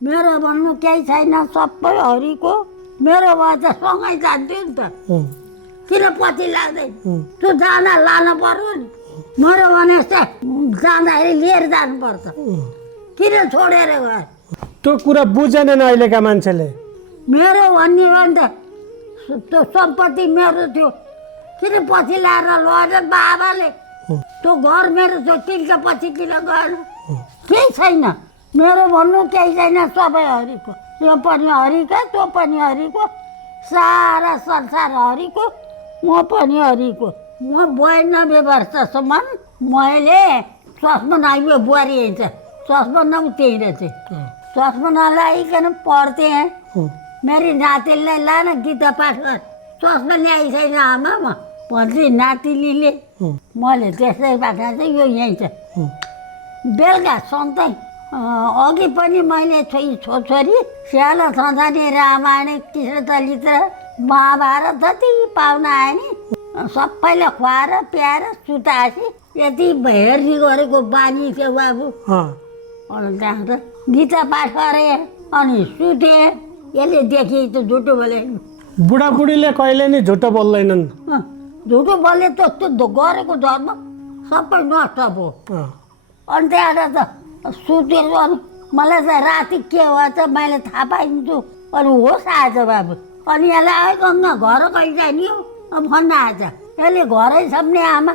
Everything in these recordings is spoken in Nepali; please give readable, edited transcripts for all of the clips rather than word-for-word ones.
मेरो भन्नु केही छैन, सबै हरिको। मेरो भए त सँगै जान्थ्यो नि त, किन पछि लाग्दै? तँ जाँदा लान पर्यो नि। मेरो भने जाँदाखेरि लिएर जानुपर्छ, किन छोडेर गयो? त्यो कुरा बुझेनन् अहिलेका मान्छेले। मेरो भन्ने हो नि त, त्यो सम्पत्ति मेरो थियो, किन पछि ल्याएर लगेर बाबाले? त्यो घर मेरो थियो, तिनका पछि किन गएन? केही छैन, मेरो भन्नु केही छैन, सबै हरिको। यो पनि हरिको, त्यो पनि हरिको, सारा संसार हरिको, म पनि हरिको। म 92 वर्षसम्म मैले चस्मा नआइयो, बुहारी हिँड्छ चस्मा नौ त्यही रहेछ। चस्मा नलाइकन पढ्थेँ। मेरी नातिलाई लान गीता पाठ गर, चस्मा ल्याइ छैन आमा म भन्छु नातिनीले। मैले त्यसैबाट चाहिँ यो यहीँ छ। बेलुका सधैँ अघि पनि मैले छोरी स्यालो छँदानी रामायण कृष्ण चरित्र महाभारत जति पाहुना आए नि सबैलाई खुवाएर प्याएर सुताएपछि यति हेर्ने गरेको बानी थियो बाबु। अनि त्यहाँबाट गीता पाठ गरेँ अनि सुतेँ। यसले देखि त झुटो बोले। बुढाबुढीले कहिले नि झुटो बोल्दैनन्। झुटो बोले त त्यो गरेको धर्म सबै नष्ट भयो। अनि त्यहाँबाट त सुतेको। अनि मलाई त राति के भएछ मैले थाहा पाइन्छु। अनि होस् आएछ बाबु। अनि यसलाई आयो गङ्गा घर कहिले जाने हो भन्न आएछ। यसले घरै सम्ने आमा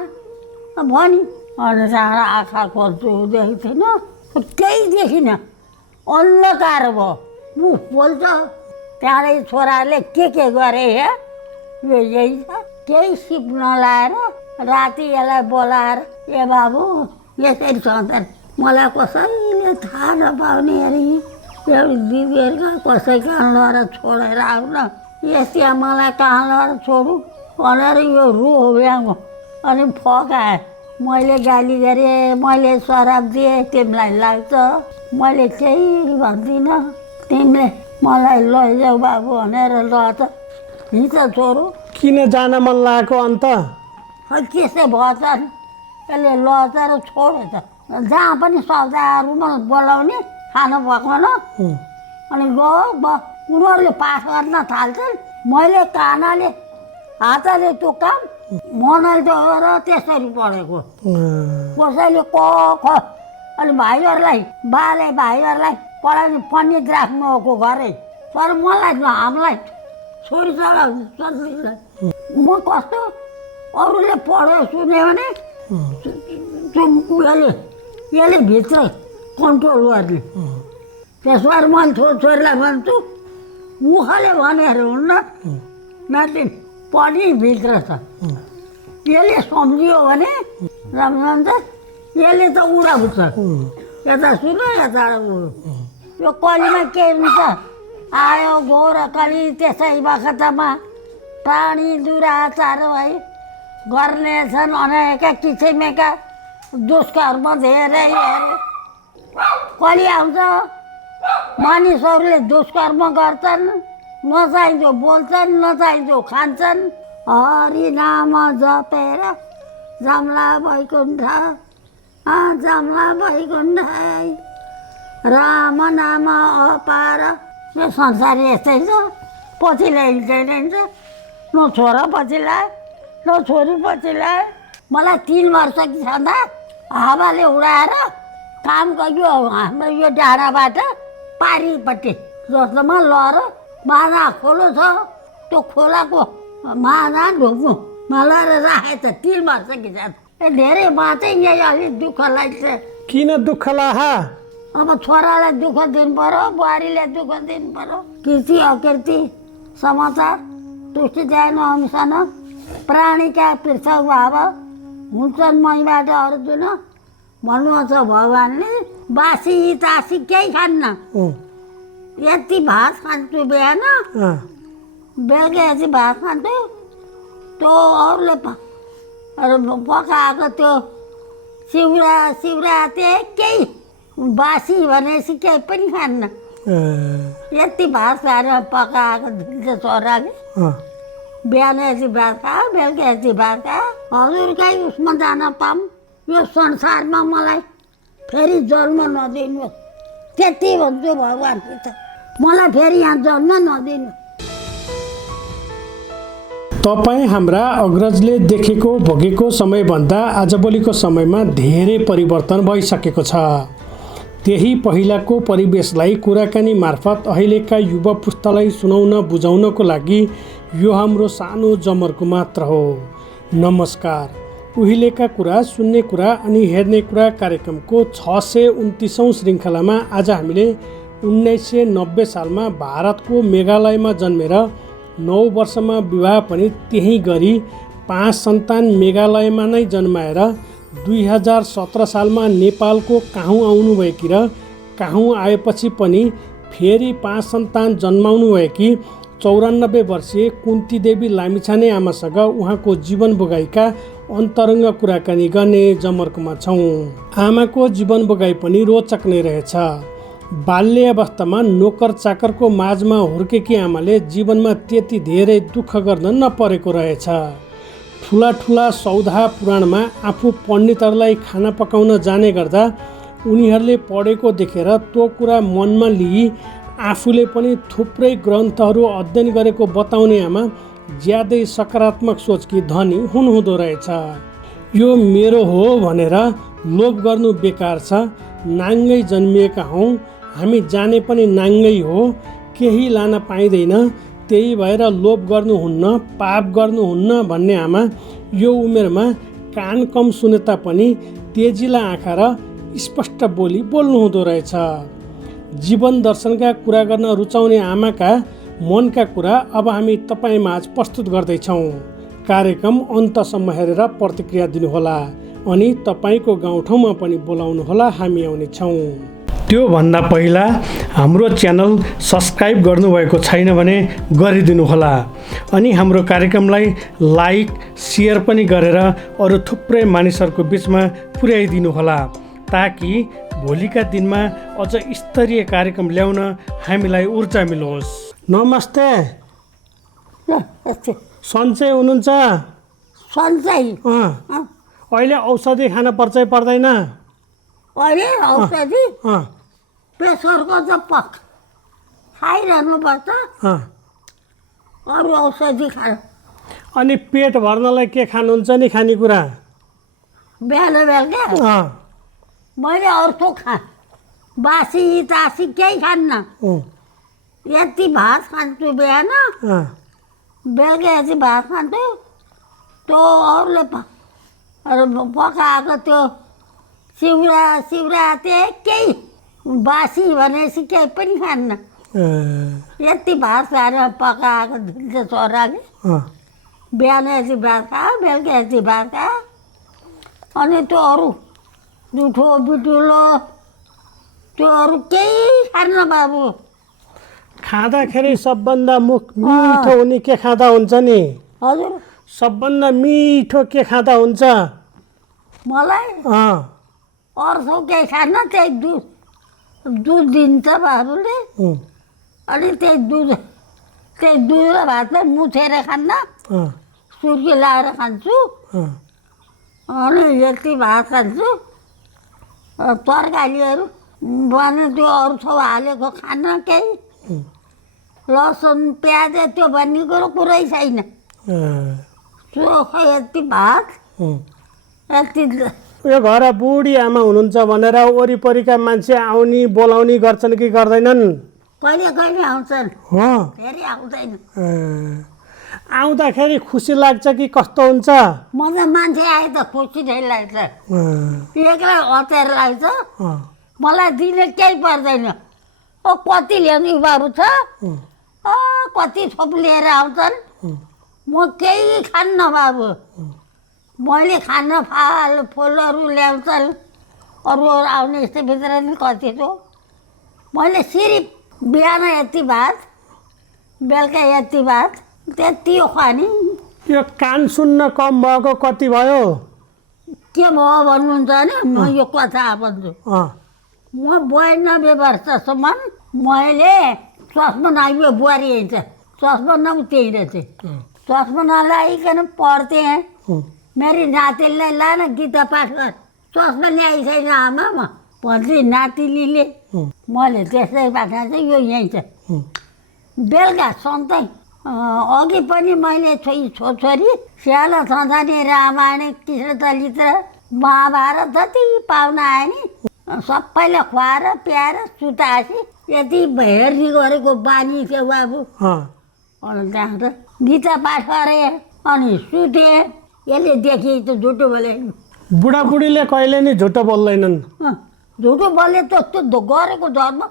भनी। अनि त्यहाँबाट आँखा खोल्छु देखेको थिएन, केही देखिनँ, अन्धकार भयो। मुख बोल्छ। त्यहाँदेखि छोराले के गरे हे यो यही छ। केही सिप नलाएर राति यसलाई बोलाएर ए बाबु यसरी सधैँ मलाई कसैले थाहा नपाउने अरे एउटा दिदीहरूका कसै कहाँ लगेर छोडेर आउन यस्ता मलाई कहाँ लगेर छोडु भनेर यो रोभ्याङ। अनि फकाएँ। मैले गाली गरेँ, मैले शराब दिएँ, तिमीलाई लाग्छ। मैले केही भन्दिनँ। तिमीले मलाई लैजाऊ बाबु भनेर लज हिँड्छ छोरो। किन जान मन लागेको अन्त? खै त्यसै भएछ नि, यसले लजेर छोड्यो त। जहाँ पनि सौदाहरूमा बोलाउने खाना पकाउन। अनि गयो उनीहरूले पाठ गर्न थाल्छन्। मैले कानाले हातले त्यो काम मनले देखेर त्यसरी पढेको। कसैले क ख। अनि भाइहरूलाई बाले भाइहरूलाई पढाउने पण्डित राख्नुभएको घरै। तर मलाई हामीलाई छोरी छोरालाई म कस्तो अरूले पढ्यो सुन्यो भने यसले भित्र कन्ट्रोल गर्ने। त्यसबाट मैले छोरीलाई भन्छु मुखले भनेर हुन्न नाति पनि भित्र छ। यसले सम्झियो भने सम्झन्छ। यसले त उडा बुझ्छ। यता सुन यता यो कलीमा के हुन्छ आयो घोर कली। त्यसै बखतमा प्राणी दुराचार है गर्नेछन् अनेक किसिमका दुष्कर्म धेरै। कली आउँछ, मानिसहरूले दुष्कर्म गर्छन्, नचाहिँदो बोल्छन्, नचाहिँदो खान्छन्। हरि नाम जपेर जमला वैकुण्ठ जमला वैकुण्ठ राम नाम अपार। यो संसार यस्तै छ। पछि ल्याइन्छ न छोरा पछि ल्याए न छोरी पछि ल्याए। मलाई 3 वर्ष कि छँदा हावाले उडाएर काम गर्यो हाम्रो यो डाँडाबाट पारिपट्टि जसमा लहर माना खोलो छ। त्यो खोलाको माना ढुक्नु मलाई राखे त 3 वर्ष कि छँदा। धेरै बाँचे यही अलिक दुःख लाग्छ। किन दुःख लाहा? अब छोरालाई दुःख दिनु पर्यो, बुहारीलाई दुःख दिनु पर्यो। कीर्ति अकीर्ति समाचार तुष्टि जाएन अंशन प्राणीका पृथक भाव हुन्छन् मैबाट अर्जुन भन्नुहुन्छ भगवान्ले। बासी तासी केही खान्न। यति भात खान्छु बिहान, बेलुका यति भात खान्छु। त्यो अरूले पकाएको त्यो चिउरा केही बासी भनेपछि केही पनि खान्न। यति भात खाएर पकाएको दिन्छ छोराले। बिहान यति भात खायो, बेलुका यति भात खायो। हजुरकै उसमा जान पाऊँ। यो संसारमा मलाई फेरि जन्म नदिनुहोस्। त्यति भन्छु भगवान्सित मलाई फेरि यहाँ जन्म नदिनु। तपाईँ हाम्रा अग्रजले देखेको भोगेको समयभन्दा आजभोलिको समयमा धेरै परिवर्तन भइसकेको छ। त्यही पहिलाको परिवेशलाई कुराकानी मार्फत अहिलेका युवा पुस्तालाई सुनाउन बुझाउनको लागि यो हाम्रो सानो जमर्को मात्र हो। नमस्कार। उहिलेका कुरा, सुन्ने कुरा अनि हेर्ने कुरा कार्यक्रमको 629औं श्रृङ्खलामा आज हामीले 1990 सालमा भारतको मेघालयमा जन्मेर 9 वर्षमा विवाह पनि त्यही गरी 5 सन्तान मेघालयमा नै जन्माएर 2017 सालमा नेपालको काहुँ आउनुभएकी र काहुँ आएपछि पनि फेरि 5 सन्तान जन्माउनुभएकी 94 वर्षीय कुन्ती देवी लामिछाने आमासँग उहाँको जीवन भोगाइका अन्तरङ्ग कुराकानी गर्ने जमर्कोमा छौँ। आमाको जीवन भोगाइ पनि रोचक नै रहेछ। बाल्य अवस्थामा नोकर चाकरको माझमा हुर्केकी आमाले जीवनमा त्यति धेरै दुःख गर्न नपरेको रहेछ। ठुला ठुला सौधा पुराणमा आफू पण्डितहरूलाई खाना पकाउन जाने गर्दा उनीहरूले पढेको देखेर त्यो कुरा मनमा लिई आफूले पनि थुप्रै ग्रन्थहरू अध्ययन गरेको बताउने आमा ज्यादै सकारात्मक सोचकी धनी हुनुहुँदो रहेछ। यो मेरो हो भनेर लोभ गर्नु बेकार छ। नाङ्गै जन्मिएका हौँ, हामी जाने पनि नाङ्गै हो, केही लान पाइँदैन, त्यही भएर लोभ गर्नुहुन्न, पाप गर्नुहुन्न भन्ने आमा यो उमेरमा कान कम सुने तापनि तेजिला आँखा र स्पष्ट बोली बोल्नुहुँदो रहेछ। जीवन दर्शनका कुरा गर्न रुचाउने आमाका मनका कुरा अब हामी तपाईँमाझ प्रस्तुत गर्दैछौँ। कार्यक्रम अन्तसम्म हेरेर प्रतिक्रिया दिनुहोला अनि तपाईँको गाउँठाउँमा पनि बोलाउनुहोला, हामी आउनेछौँ। त्योभन्दा पहिला हाम्रो च्यानल सब्सक्राइब गर्नुभएको छैन भने गरिदिनुहोला अनि हाम्रो कार्यक्रमलाई लाइक सेयर पनि गरेर अरू थुप्रै मानिसहरूको बिचमा पुर्याइदिनुहोला ताकि भोलिका दिनमा अझ स्तरीय कार्यक्रम ल्याउन हामीलाई ऊर्जा मिलोस्। नमस्ते। सन्चै हुनुहुन्छ? सन्चै। अहिले औषधि खान पर्छ पर्दैन? अहिले औषधि प्रेसरको त खाइरहनुपर्छ, अरू औषधि खानु। अनि पेट भर्नलाई के खानुहुन्छ नि खानेकुरा? बिहान बेलुका मैले अर्को बासी तासी केही खान्न। यति भात खान्छु बिहान, बेलुका यति भात खान्छु। त्यो अरूले पकाएको त्यो सिउरा केही बासी भनेपछि केही पनि खान्न। यति भात खाएर पकाएको दिन्छ छोराले। बिहान यति भात खा, बेलुका यति भात खा। अनि त्यो अरू जुठो बिटुलो त्यो अरू केही खान्न बाबु। खाँदाखेरि सबभन्दा मिठो हुने के खाँदा हुन्छ नि? हजुर, सबभन्दा मिठो के खाँदा हुन्छ? मलाई अर्को केही खान्न, त्यही दुध दिन्छ बाबुले। अनि त्यही दुध र भातलाई मुछेर खान्न, सुर्की लाएर खान्छु। अनि यति भात खान्छु। तरकारीहरू भने त्यो अरू ठाउँ हालेको खान्न, केही लसुन प्याज त्यो भन्ने कुरै छैन। चोखो यति भात यति। यो घर बुढी आमा हुनुहुन्छ भनेर वरिपरिका मान्छे आउने बोलाउने गर्छन् कि गर्दैनन्? कहिले कहिले आउँछन्, फेरि आउँदैन। आउँदाखेरि खुसी लाग्छ कि कस्तो हुन्छ? म त मान्छे आए त खुसी नै लाग्छ, एक्लै अचार लाग्छ। मलाई दिने केही पर्दैन। कति ल्याउने बाबु छ, कति थोप लिएर आउँछन्। म केही खान्न बाबु। मैले खान फलफुलहरू ल्याउँछन्, अरू आउने यस्तै भित्र नि कति थियो। मैले सिर्फ बिहान यति भात, बेलुका यति भात, त्यति हो खाने। यो कान सुन्न कम भएको कति भयो? के भयो भन्नुहुन्छ भने म यो कथा भन्छु। म 92 वर्षसम्म मैले चस्मा नआइयो, बुहारी हुन्छ चस्मा नउत्यही रहेछ। चस्मा नलाइकन पढ्थेँ। मेरी नातिलाई लान गीता पाठ गर, चस्मा ल्याइ छैन आमा म भन्छु। नातिनीले मैले त्यसै बाख्रा चाहिँ यो यहीँ छ बेलुका सन्तै अघि पनि मैले छोरी स्याला छँदा नि रामायण कृष्ण चरित्र महाभारत जति पाहुना आयो नि सबैले खुवाएर प्याएर सुताएपछि यति हेर्ने गरेको बानी थियो बाबु अनि त्यहाँ त गीता पाठ गरेँ अनि सुते यसले देखि त झुटो बोले बुढाबुढीले कहिले नि झुटो बोल्दैनन् झुटो बोले त त्यो गरेको धर्म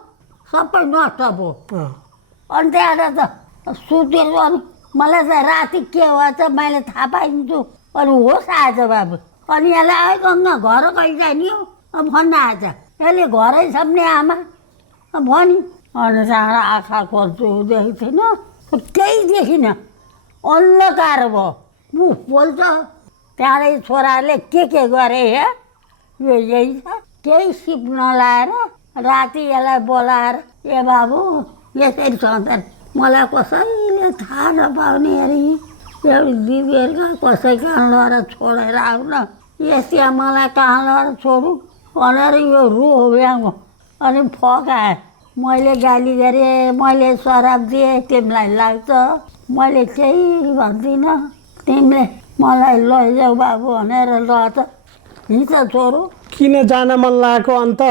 सबै नष्ट भयो अनि त्यहाँबाट त सुतेको अनि मलाई त राति के भएछ मैले थाहा पाइन्छु अनि होस् आएछ बाबु अनि यसलाई आयो गङ्गा घर कहिले जाने हो भन्न आएछ यसले घरै सम्ने आमा भनी अनि त्यहाँबाट आँखा खोल्छु देखेको थिएन केही देखिनँ अन्धकार भयो मुख बोल्छ त्यहाँबाट छोराले के गरे हे यो यही छ केही सिप नलाएर राति यसलाई बोलाएर ए बाबु यसरी सन्तान मलाई कसैले थाहा नपाउने अरे एउटा दिदीहरूका कसै कहाँ लगेर छोडेर आउन यस्ता मलाई कहाँ लगेर छोडु भनेर यो रोभ्याङ अनि फकाएँ मैले गाली गरेँ मैले शराब दिएँ तिमीलाई लाग्छ मैले केही भन्दिनँ तिमीले मलाई लैजाऊ बाबु भनेर ल त हिँड्छ छोरो किन जान मन लागेको अन्त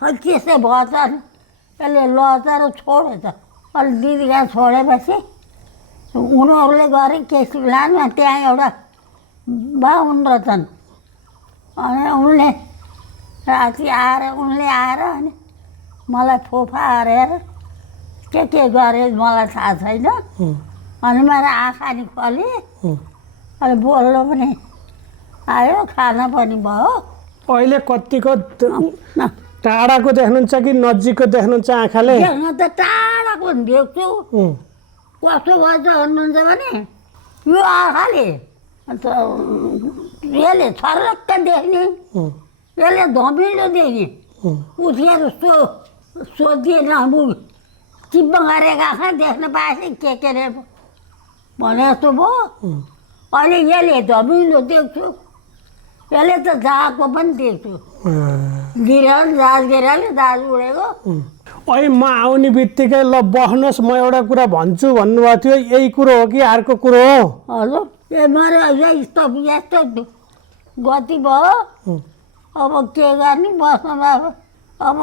खै त्यसै भएछ यसले लचेर छोडेछ अनि दिदीका छोडेपछि उनीहरूले गरे केसी लानु त्यहाँ एउटा बाहुन रहेछन् अनि उनले राति आएर अनि मलाई फोफा हारेर के गरे मलाई थाहा छैन अनि मेरो आँखा नि खोले अनि बोल्नु पनि आयो खाना पनि भयो अहिले कतिको टाढाको देख्नुहुन्छ कि नजिकको देख्नुहुन्छ आँखाले देख्न त टाढाको देख्छु कस्तो भएछ भन्नुहुन्छ भने यो आँखाले अन्त यसले छर्लक्क देख्ने यसले धमिलो देख्ने उठेर सोधिएन चिप्प गरेको आँखा देख्न पाएपछि के रे भने जस्तो भयो अहिले यसले धमिलो देख्छु यसले त जाको पनि देख्छु जहाज गिराले जहाज उडेको अहिले म आउने बित्तिकै ल बस्नुहोस् म एउटा कुरा भन्छु भन्नुभएको थियो यही कुरो हो कि अर्को कुरो हो हजुर ए मेरो यस्तो गति भयो अब के गर्ने बस्नु बाबु अब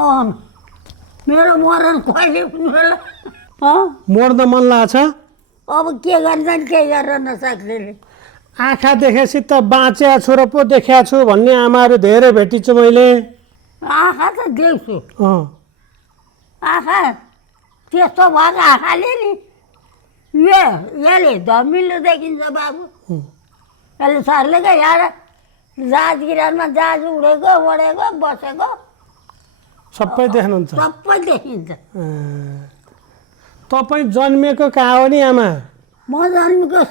मेरो मरण कहिले पनि होला मर्न मन लाग्छ अब के गर्छ केही गर्न नसक्ने आँखा देखेपछि त बाँचेको छु र पो देखेको छु भन्ने आमाहरू धेरै भेटिछु मैले आँखा त देख्छु आँखा त्यस्तो भएको आँखाले नि यसले धमिलो देखिन्छ बाबु यसले सरले क्या यहाँ जहाज गिरानमा जहाज उडेको ओडेको बसेको सबै देख्नुहुन्छ सबै देखिन्छ तपाईँ जन्मेको कहाँ हो नि आमा म जन्मेको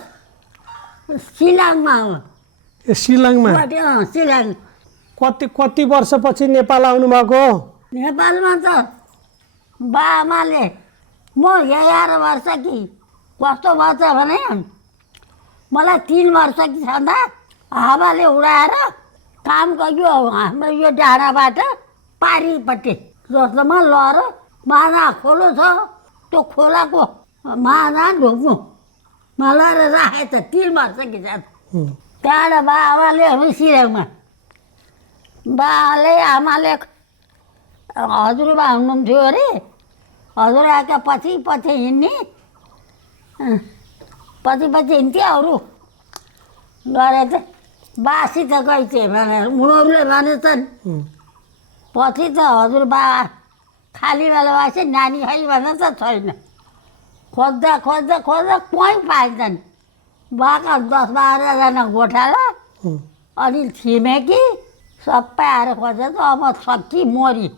शिलाङमा हो शिलाङमा शिलाङ कति वर्षपछि नेपाल आउनुभएको नेपालमा त बाआमाले म 11 वर्ष कि कस्तो भएछ भने मलाई 3 वर्ष कि छँदा हावाले उडाएर काम गर्यो हाम्रो यो डाँडाबाट पारिपट्टि जस्तोमा लहर माना खोलो छ त्यो खोलाको माना ढुक्नु मलाई राखे त 3 वर्ष कि छन् त्यहाँबाट बाबाले शिलाङमा बाले आमाले हजुरबा हुनुहुन्थ्यो अरे हजुरआका पछि हिँड्ने पछि हिँड्थ्यो अरू गरे त बासी त गइथे भनेर उनीहरूले भनेछन् पछि त हजुरबा खाली बेला भएपछि नानी खै भने त छैन खोज्दा कहीँ पाइन्छन् बाका 10-12जना गोठाला अनि छिमेकी सबै आएर खोज्छ त अब सक्की मरी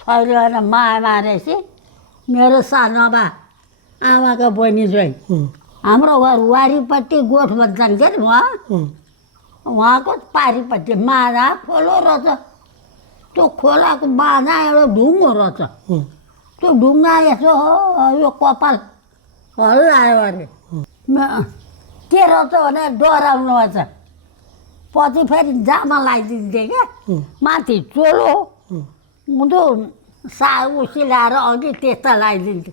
छैन माया मारेपछि मेरो सानो बा आमाको बहिनी जोइन हाम्रो घर वारिपट्टि गोठ भन्छन् क्या उहाँको पारिपट्टि माछा खोलो रहेछ त्यो खोलाको माछा एउटा ढुङ्गो रहेछ त्यो ढुङ्गा यसो यो कपाल हल्लायो अरे के रहेछ भने डराउनु रहेछ पछि फेरि जामा लगाइदिन्थेँ क्या माथि चोलो उँधो उसिलाएर अघि त्यस्ता लगाइदिन्छु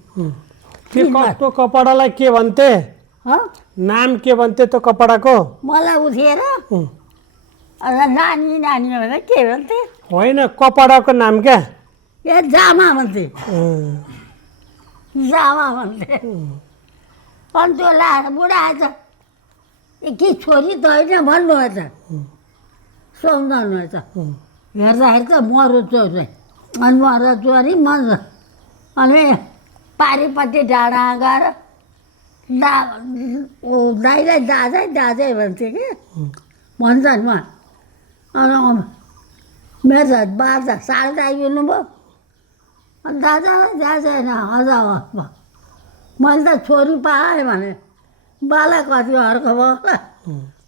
त्यो त्यो कपडालाई के भन्थे? हँ नाम के भन्थे त्यो कपडाको? मलाई उठेर नानी नानी भने के भन्थे? होइन, कपडाको नाम क्या? ए जामा भन्थे, जामा भन्थे। अनि त्यो लाएर बुढा आएछ, कि छोरी त होइन भन्नुभएछ, सुहाउँदैछ। हेर्दाखेरि त मरो चोरी, अनि मरो चोरी मन। अनि पारिपट्टि डाँडा गएर दाइलाई दाजै दाजै भन्थ्यो कि भन्छन् म। अनि मेरो बाजा साल दाइ हुनुभयो। अनि दाजा दाजा होइन हजुर मैले त छोरी पाएँ भने बाला कति अर्को भयो होला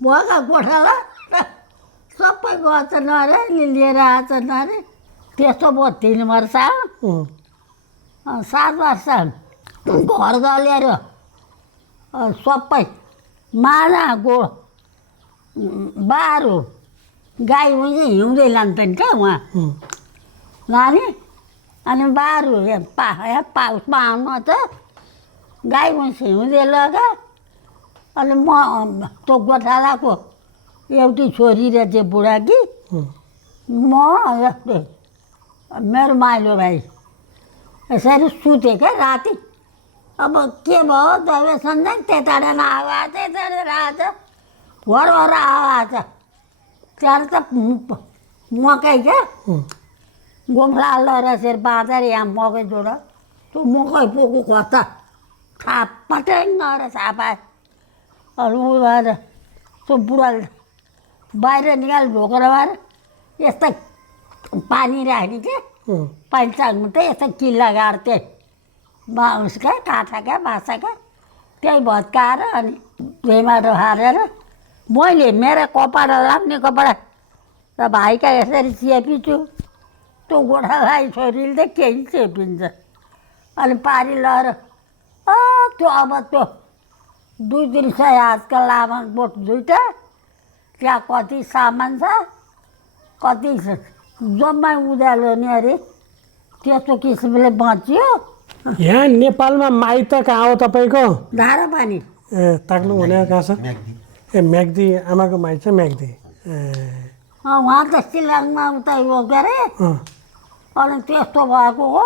भएका गोठाला सबै गएछ नरे लिएर आएछ नरे। त्यस्तो भयो 3 वर्ष 7 वर्ष घर गलेर सबै माना गो बारो गाई उही हिउँदै लान्छन् क्या उहाँ लाने। अनि बारु पाउसमा आउनु त गाई उही हिउँदै लग्यो। अनि म त्यो गोठालाको एउटी छोरी रहेछ बुढाकी, म मेरो माइलो भाइ यसरी सुतेँ क्या राति। अब के भयो दबाई सन्जान त्यताबाट आवाज त्यताबाट आएछ, भर आवाज। त्यहाँ त मकै क्या गोम्ला रहेछ बाँधेर यहाँ मकै जोड त्यो मकै पुगु खस्ता थापटैङ गएर छापाए। अनि उ भएर त्यो बुढाले बाहिर निकाल ढोक्राबाट यस्ता पानी राख्ने क्या पानी चाख्नु त यस्तो किल्ला गाड्थे उसका काठाका बासाका त्यही भत्काएर अनि भेमाटो हालेर मैले मेरो कपडा लाग्ने कपडा र भाइका यसरी चेपिछु। त्यो गोठालाई छोरीले त केही चेपिन्छ। अनि पारी लगाएर त्यो अब त्यो 2-3 सय आजकल लामा बोट 2टा त्यहाँ कति सामान छ कति जम्मै उज्यालो नि अरे त्यस्तो किसिमले बच्यो। यहाँ नेपालमा माइत कहाँ हो तपाईँको? धारा पानी ए ताक्नु भने कहाँ छ? ए म्याग्दी आमाको माइत छ म्याग्दी। उहाँ त सिलङमा उता यो गरे अनि त्यस्तो भएको हो।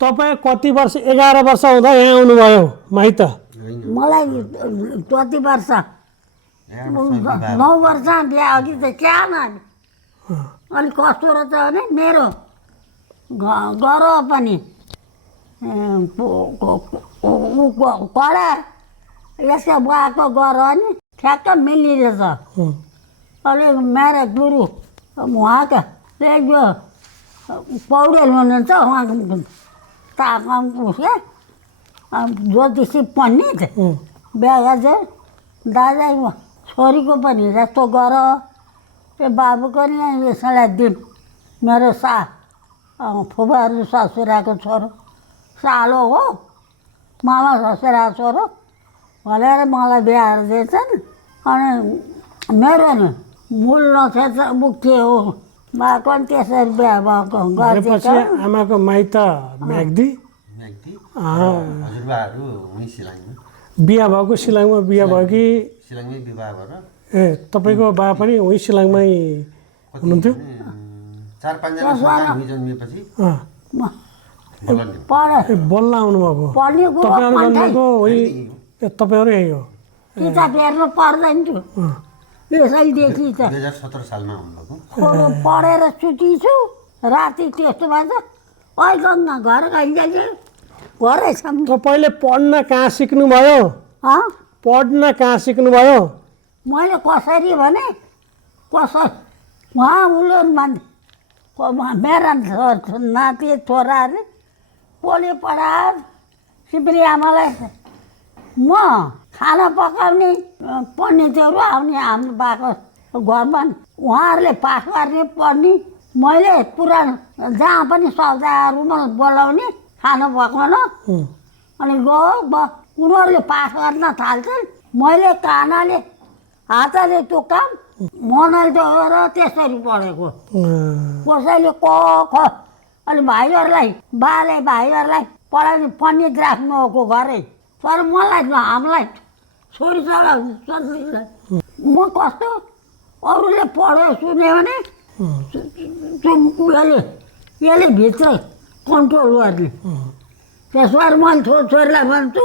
तपाईँ कति वर्ष 11 वर्ष हुँदा यहाँ आउनुभयो माइत? मलाई कति वर्ष 9 वर्ष बिहा अघि त क्या नानी। अनि कस्तो रहेछ भने मेरो गर पनि कडा यसको बुवाको गर नि ठ्याक्क मिल्ने रहेछ। अनि मेरो गुरु उहाँका यो पौडेल हुनुहुन्छ उहाँको ताकम उसले ज्योतिषी पण्डित बिहा गर्छ। दादा छोरीको पनि जस्तो गर त्यो बाबुको नि यसलाई दिन मेरो फुबाहरू ससुराको छोरो सालो हो मामा ससुराको छोरो भनेर मलाई बिहाहरू दिएछन्। अनि मेरो नि मूल नक्षत्र मुख्य हो भएको नि त्यसरी बिहा भएको गरेपछि आमाको माइत म्याग्दी हजुरबाहरू उही सिलङमा बिहा भएको सिलङमा बिहा भयो कि सिलङमै विवाह भएर ए तपाईँको बा पनि उही सिलङमै हुनुहुन्थ्यो? 4-5 जना सन्तान हुई जन्मिएपछि ए बल्ल आउनुभएको तपाईँहरू जन्मेको उही तपाईँहरू यही हो? किताब हेर्नु पर्दैन थियो यसैले देखिन्छ। 2017 सालमा आउनुभएको पढेर छुट्टी छु राति त्यस्तो भन्छ अहिले घर गइन्छ घरै छौँ। तपाईँले पढ्न कहाँ सिक्नुभयो? पढ्न कहाँ सिक्नुभयो? मैले कसरी भने कसरी उहाँ उसले मान्छे मेरा नाति छोराहरू पोले पढाएर सिप्री आमालाई म खाना पकाउने पण्डितहरू आउने हाम्रो बाको घरमा उहाँहरूले पाठ गर्ने पढ्ने मैले पुरानो जहाँ पनि सौदाहरूमा बोलाउने खाना पकाउन। अनि उनीहरूले पाठ गर्न थाल्छन् मैले कानाले हातले त्यो काम मनले देखेर त्यसरी पढेको। कसैले क ख अनि भाइहरूलाई बाले भाइहरूलाई पढाउने पण्डित राख्नुभएको घरै तर मलाई हामीलाई छोरी छोरीलाई म कस्तो अरूले पढ्यो सुन्यो भने यसले भित्र कन्ट्रोल गर्ने त्यसो भएर मैले छोरीलाई भन्छु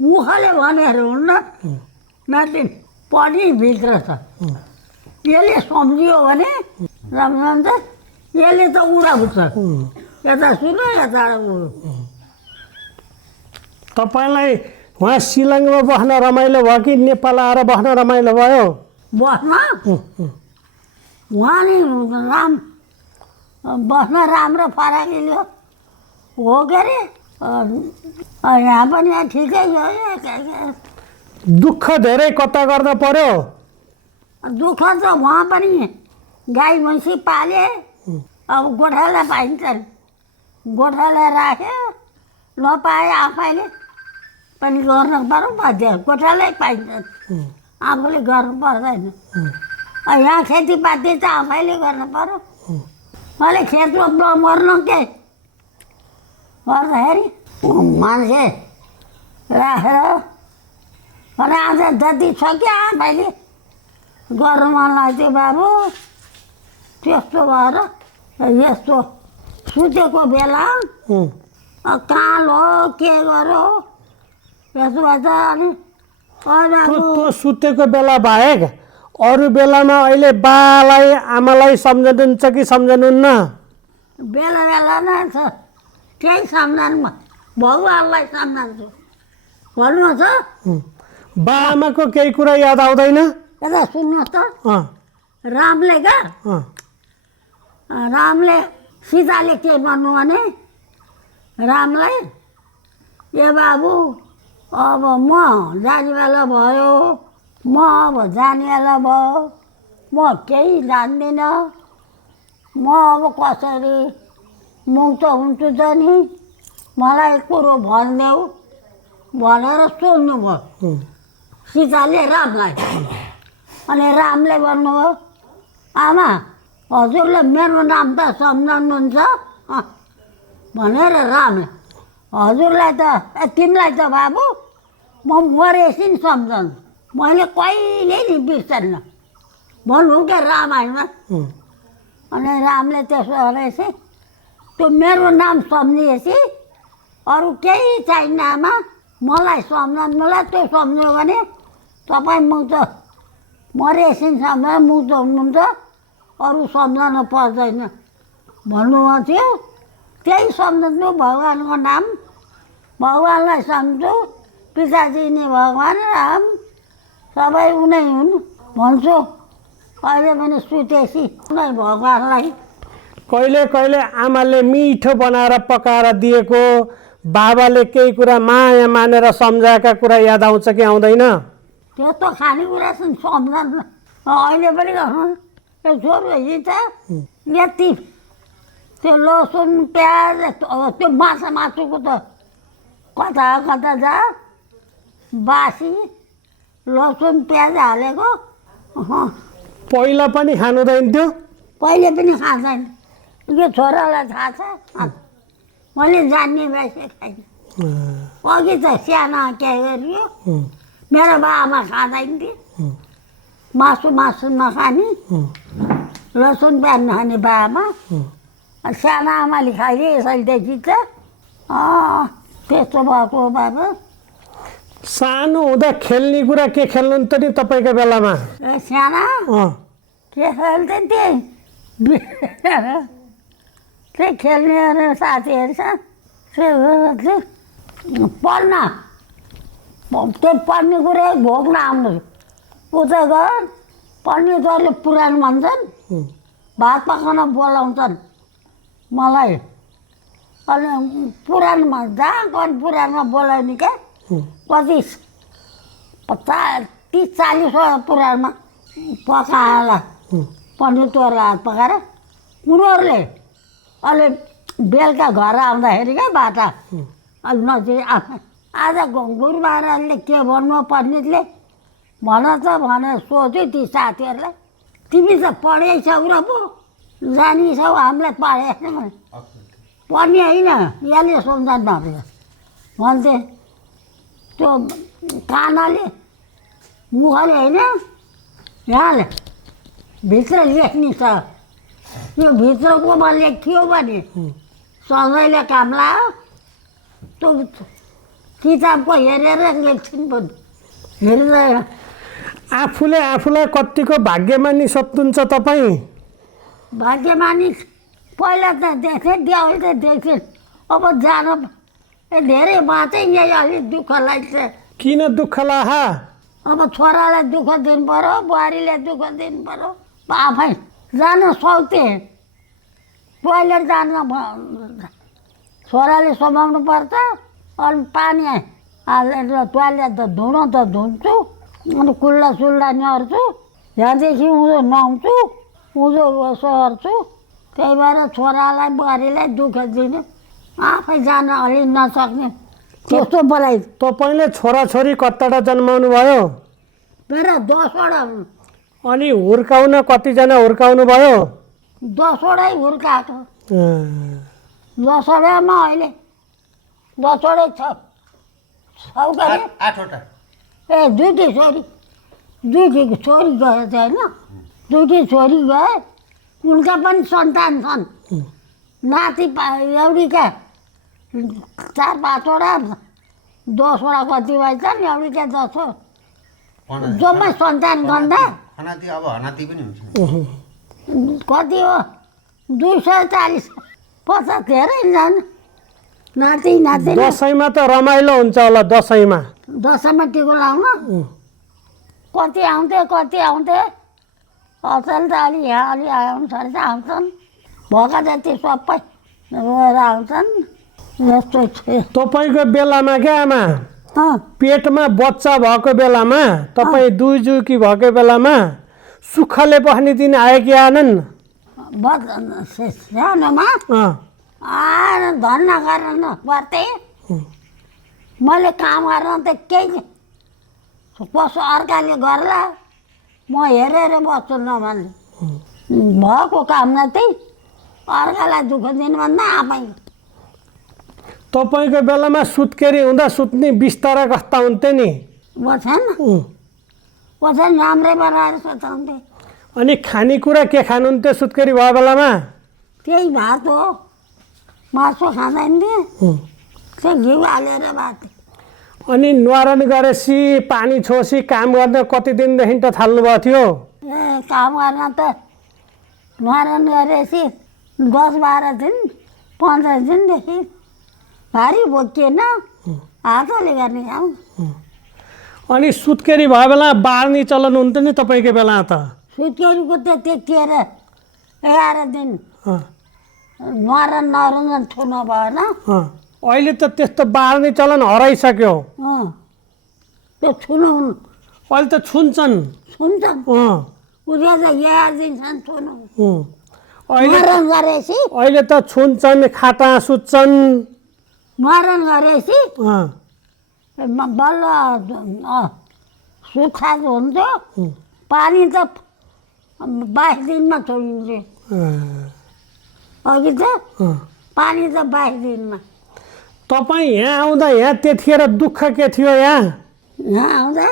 मुखले भनेर हुन्न नाति पढी भित्र छ यसले सम्झियो भने राम्रो हुन्छ यसले त उडाउँछ यता सुन यता तपाईँलाई उहाँ सिलङमा बस्न रमाइलो भयो कि नेपाल आएर बस्न रमाइलो भयो बस्न उहाँ नि बस्न राम्रो फराकिलो हो के अरे यहाँ पनि ठिकै छ दुःख धेरै कता गर्न पर्यो दुःख त उहाँ पनि गाई भैँसी पाले अब गोठाला पाइन्छन् गोठाला राख्यो नपाए आफैले पनि गर्नु पर्यो बाध्य गोठालै पाइन्छन् आफूले गर्नु पर्दैन यहाँ खेतीपाती त आफैले गर्नु पर्यो मैले खेतमा मर्नु के गर्दाखेरि मान्छे राखेर अनि आज जति छ क्या आफैले गर्नु मन लाग्थ्यो बाबु त्यस्तो भएर यस्तो सुतेको बेला कालो के गऱ्यो यसो भएछ अनि त्यो सुतेको बेला बाहेक अरू बेलामा अहिले बालाई आमालाई सम्झनुहुन्छ कि सम्झनुहुन्न बेला बेला नै छ त्यही सम्झाउनु भगवान्लाई सम्झाउँछु भन्नुहोस् बा आमाको केही कुरा याद आउँदैन यता सुन्नुहोस् त रामले क्या रामले सीताले के भन्नु भने रामलाई ए बाबु अब म जाने बेला भयो म अब जाने बेला भयो म केही जान्दिनँ म अब कसरी मुक्त हुन्छु त नि मलाई कुरो भनिदेऊ भनेर सोध्नुभयो सीताले रामलाई अनि रामले भन्नुभयो आमा हजुरले मेरो नाम त सम्झाउनुहुन्छ भनेर रामले हजुरलाई त तिमीलाई त बाबु म मरेपछि नि सम्झन्छु मैले कहिले नि बिर्सन्न भन्नु क्या रामायणमा अनि रामले त्यसो गरेपछि त्यो मेरो नाम सम्झिएपछि अरू केही छैन आमा मलाई सम्झाउनुलाई त्यो सम्झ्यो भने तपाईँ मुक्त मरेपछि सम्झ मुक्त हुनुहुन्छ अरू सम्झाउन पर्दैन भन्नुभएको थियो त्यही सम्झन्छु भगवान्को नाम भगवान्लाई सम्झ्छु पिताजी नै भगवान् राम सबै उनै हुन् भन्छु अहिले पनि सुतेपछि उनै भगवान्लाई कहिले कहिले आमाले मिठो बनाएर पकाएर दिएको बाबाले केही कुरा माया मानेर सम्झाएका कुरा याद आउँछ कि आउँदैन त्यस्तो खानेकुरा चाहिँ सम्झन्छ अहिले पनि त्यो छोरो हिँड्छ यति त्यो लसुन प्याज त्यो माछा मासुको त कता कता जा बासी लसुन प्याज हालेको पहिला पनि खानुहुँदैन थियो पहिले पनि खाँदैन यो छोरालाई थाहा छ मैले जान्ने भएपछि खाइन अघि त सानो के गरियो मेरो बाबामा खाँदैन थियो मासु नखाने लसुन प्याज नखाने बाबामा सानो आमाले खाइदिए यसैदेखि त त्यस्तो भएको बाबा सानो हुँदा खेल्ने कुरा के खेल्नुहुन्थ्यो नि तपाईँको बेलामा साना के खेल्थ्यो त्यही खेल्नेहरू साथीहरू छ पढ्न त्यो पढ्ने कुरा भोग्न आउनु उता गएर पण्डितहरूले पुराण भन्छन् भात पकाउन बोलाउँछन् मलाई अनि पुराणमा जहाँ गएर पुराणमा बोलाउने क्या 30-40वटा पुराणमा पकाएर पण्डितहरूले हात पकाएर उनीहरूले अहिले बेलुका घर आउँदाखेरि क्या बाटा अनि नजिक आज गुरु महाराजले के भन्नु पण्डितले भन त भनेर सोध्यो ती साथीहरूलाई तिमी त पढेछौ र पो जानेछौ हामीलाई पढेको पनि होइन यसले सम्झाउनु भएको भन्थे त्यो कानाले मुखले होइन यहाँले भित्र लेख्ने छ त्यो भित्रकोमा लेखियो भने सधैँले काम लाग्यो त्यो किताबको हेरेर लेख्छन् पनि हेर्दैन आफूले आफूलाई कतिको भाग्यमानी सक्नुहुन्छ तपाईँ? भाग्यमानी पहिला त देख्थेँ देउल त देख्थेँ अब जान धेरै बाँचेँ यही अलिक दुःख लाग्छ किन दुःख लाहा? अब छोरालाई दुःख दिनु पऱ्यो बुहारीले दुःख दिनु पऱ्यो आफै जान सक्थेँ टोइलेट जान छोराले समाउनु पर्छ अनि पानी हालेर टोइलेट त धुन्छु अनि कुल्ला सुल्ला निहार्छु यहाँदेखि उँधो नुहाउँछु उँधो यसो गर्छु त्यही भएर छोरालाई बुहारीलाई दुःख दिने आफै जान अलि नसक्ने त्यस्तो बोलाइ तपाईँले छोराछोरी कतिवटा जन्माउनु भयो? मेरो 10वटा अनि हुर्काउन कतिजना हुर्काउनु भयो? 10वटै हुर्काएको 10वटामा अहिले 10वटै छ सौकरी 8वटा ए दुईटी छोरी छोरी गए थियो होइन दुईटी छोरी गए उनका पनि सन्तान छन् नाति एउटीका 4-5वटा 10वटा कति भएछन् एउटीका 10 जम्मै सन्तान गर्दा हनाती अब हनाती पनि हुन्छ कति हो 240 50 धेरै जान नाति नाति दसैँमा त रमाइलो हुन्छ होला दसैँमा दसैँमा टिको लाउन कति आउँथे अचेल त अलि यहाँ अलि अनुसार चाहिँ आउँछन् भएका जति सबै गएर आउँछन् यस्तो छ तपाईँको बेलामा क्या आमा पेटमा बच्चा भएको बेलामा तपाईँ दुई जुकी भएको बेलामा सुखले बस्ने दिन आयो कि आएनन्? सानोमा धन्न गर्न पर्थेँ मैले काम गर्न त केही पशु अर्काले गर्ला म हेरेर बस्छु नभन्ने भएको काममा चाहिँ अर्कालाई दुःख दिनुभन्दा आफै तपाईँको बेलामा सुत्केरी हुँदा सुत्ने बिस्तारा कस्ता हुन्थ्यो नि? ओछ्यान राम्रै बनाएर सुताउँथे। अनि खानेकुरा के खानुहुन्थ्यो सुत्केरी भयो बेलामा? त्यही भात हो, मासु खाँदैन थिएँ, त्यो घिउ हालेर भात। अनि न्वारन गरेपछि पानी छोसी काम गर्न कति दिनदेखि त थाल्नुभएको थियो? ए काम गर्न त न्वारन गरेपछि 10-12 दिन 15 दिनदेखि भारी बोकिएन, हातले गर्ने काम। अनि सुत्केरी भयो बेला बार्ने चलन हुन्थ्यो नि तपाईँको बेला त? सुत्केरीको त त्यतिखेर 11 दिन न्वारन नरुन छुनु भएन। अहिले त त्यस्तो बार्ने चलन हराइसक्यो। त्यो छुनु अहिले त छुन्छन्। उहिले त 11 दिनसम्म छुनु। अहिले गरेपछि अहिले त छुन्छन्, खाता सुत्छन्। न्वारन गरेपछि बल्ल सुक्खा हुन्थ्यो, पानी त 22 दिनमा छोडिन्थ्यो। अघि त पानी त 22 दिनमा। तपाईँ यहाँ आउँदा यहाँ त्यतिखेर दुःख के थियो? यहाँ आउँदा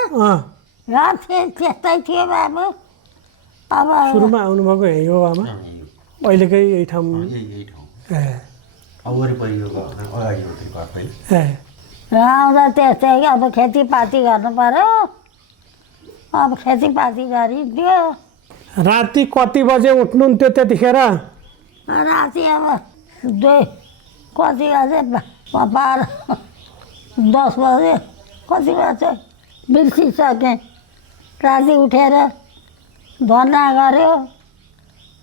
यहाँ त्यस्तै थियो बाबु। अब सुरुमा आउनुभएको यही हो आमा? अहिलेकै यही ठाउँ? यही ठाउँ। अब वरिपरि यो अगाडि घरकै। यहाँ आउँदा त्यस्तै कि अब खेतीपाती गर्नु पर्यो। अब खेतीपाती गरिदियो। राति कति बजे उठ्नुहुन्थ्यो त्यतिखेर? राति अब 2 कति बजे 12-10 बजे कति बजे बिर्सिसकेँ। राति उठेर धन्ना गऱ्यो,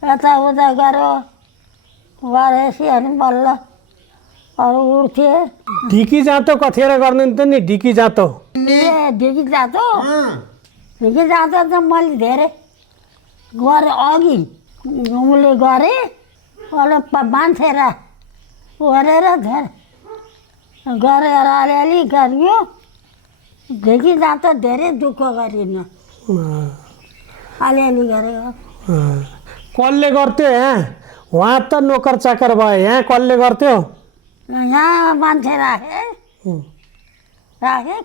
यताउता गऱ्यो, गरेपछि अनि बल्ल अरू उठ्थेँ। ढिकी जाँतो कतिखेर गर्नुहुन्थ्यो नि? ढिकी जाँतो ढिकी जाँतो त मैले धेरै गरेँ। अघि उसले गरेँ, मान्छे गरेर गरेर अलिअलि गरियो। ढिकी जाँतो धेरै दुःख गरिन, अलिअलि गरेको। कसले गर्थ्यो? यहाँ वहाँ त नोकर चाकर भयो, यहाँ कसले गर्थ्यो? यहाँ मान्छे राखे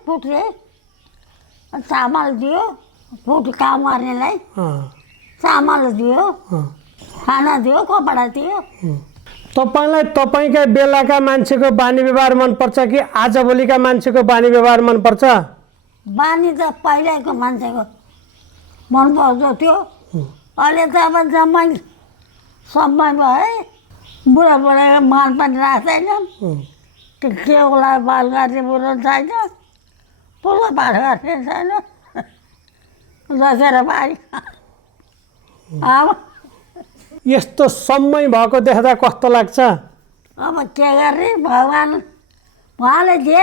कुट्रे चामल दियो, कुट काम गर्नेलाई चामल दियो, खाना दियो, कपडा दियो। तपाईँलाई तपाईँकै बेलाका मान्छेको बानी व्यवहार मनपर्छ कि आजभोलिका मान्छेको बानी व्यवहार मनपर्छ? बानी त पहिलाको मान्छेको मनपर्दो थियो। अहिले त अब जम्मै समय भए बुढाबुढाको मान पनि राख्दैन। त्यो केउलाई बाल गर्ने बुढो छैन, पूजापाठ गर्ने छैन, जसेर पाइ। अब यस्तो समय भएको देख्दा कस्तो लाग्छ? अब के गर्ने, भगवान् उहाँले के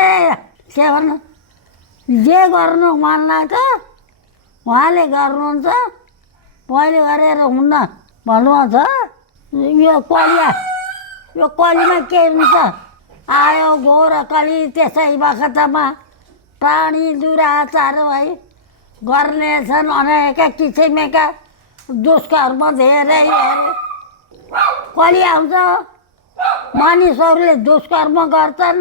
भन्नु, जे गर्नु मन लाग्छ उहाँले गर्नुहुन्छ। पहिले गरेर हुन्न भन्नुहुन्छ। यो कलीमा के हुन्छ? आयो गो र कली, त्यसै बखतमा प्राणी दुराचार भई गर्ने छन् अनेक किसिमका दुष्कर्म धेरै। कली आउँछ, मानिसहरूले दुष्कर्म गर्छन्,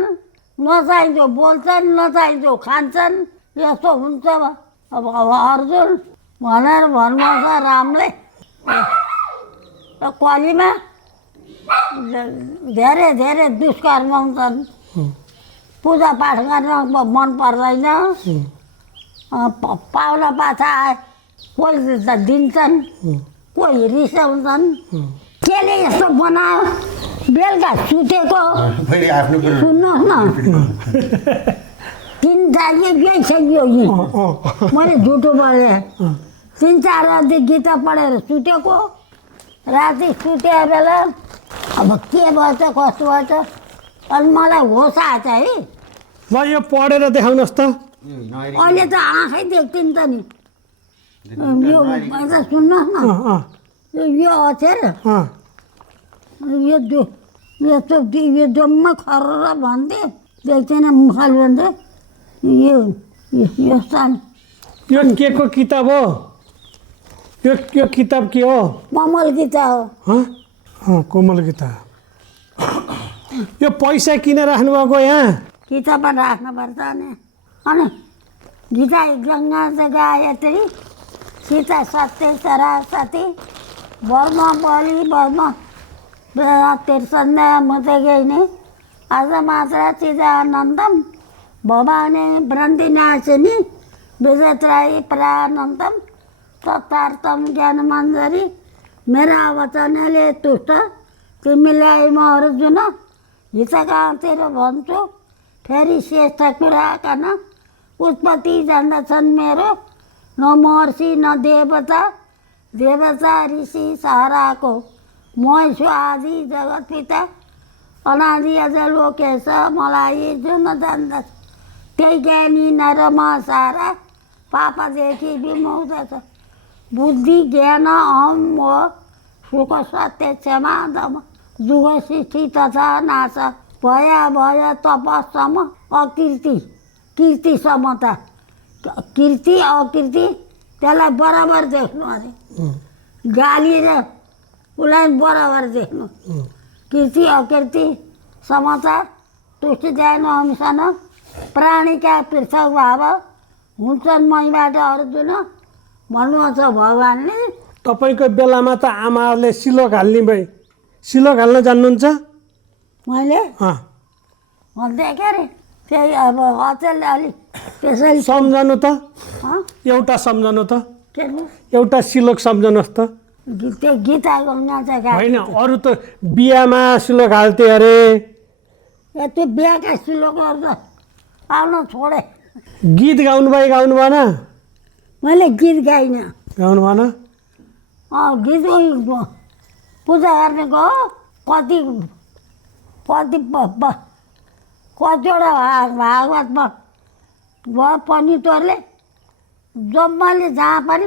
नचाहिँदो बोल्छन्, नचाहिँदो खान्छन्। यस्तो हुन्छ। अब अर्जुन भनेर भन्नुहुन्छ रामले, कलीमा धेरै धेरै दुष्कर्म हुन्छन्। पूजापाठ गर्न मन पर्दैन। पाहुना पाछा आए कोही त दिन्छन्, कोही रिसाउँछन्। केले यस्तो बनायो? बेलुका सुतेको सुन्नुहोस् न, 3 तारिक गइसक्यो। मैले झुटो बोले। 3-4 राति गीता पढेर सुतेको। राति सुते बेला अब के भएछ कस्तो भएछ अनि मलाई होस आएछ है। ल यो पढेर देखाउनुहोस् त। अहिले त आँखै देख्थिन् त नि। यो सुन्नुहोस् न, यो अक्षर यो जम्मा खर्र भन्थे, देख्दैन मुखाल भन्थे। यो स्थान यो के को किताब हो? यो किताब के हो? कमल गीता हो। कोमल गीता। यो पैसा किन राख्नुभएको यहाँ? किताबमा राख्नुपर्छ नि। अनि गीता गङ्गा गायत्री सीता सत्य सरस्वती वर्म बलि वर्म तिर्सन्ध्या मुदगिनी आज मात्र चिदानन्दम भवानी वृन्दिनाशिनी विजयत्रायी प्रानन्दम तत्तार्थम ज्ञानमञ्जरी मेरा वचनले तुष्ट तिमीलाई म अर्जुन हितकातिर भन्छु फेरि श्रेष्ठ कुरा गर्न उत्पत्ति जान्दछन् मेरो न महर्षि न देवता देवता ऋषि सहराको म छु आदि जगत पिता अनादि अझ लोकेश मलाई जुन जान्दछ त्यही ज्ञानी नरमा सारा पापदेखि विमुक्त छ बुद्धि ज्ञान अहम हो सुख सत्य क्षमा दम जुग सृष्टि तथा नाश भय तपसम अकीर्ति कीर्ति समता कीर्ति अकीर्ति त्यसलाई बराबर देख्नु अरे गाली र उसलाई बराबर देख्नु कीर्ति अकीर्ति समता तुष्टि ध्यान अंशन प्राणीका पृथक भाव हुन्छन् मैबाट अर्जुन भन्नुहुन्छ भगवान्ले। तपाईँको बेलामा त आमाहरूले सिलोक हाल्ने भए सिलोक हाल्न जान्नुहुन्छ? मैले भन्दै के अरे त्यही अब अचेलले अलिक त्यसरी सम्झनु त, एउटा सम्झनु त, के एउटा सिलोक सम्झनुहोस् त। त्यो गीता गङ्गा चाहिँ होइन, अरू त बिहामा सिलोक हाल्थे अरे। त्यो बिहाका श्लोकहरू त आउन छोडे। गीत गाउनु भएन? मैले गीत गाइनँ। गाउनु भएन? गीत पूजा गर्नेको कति कतिवटा भागवतमा भयो पण्डितहरूले जम्माले जहाँ पनि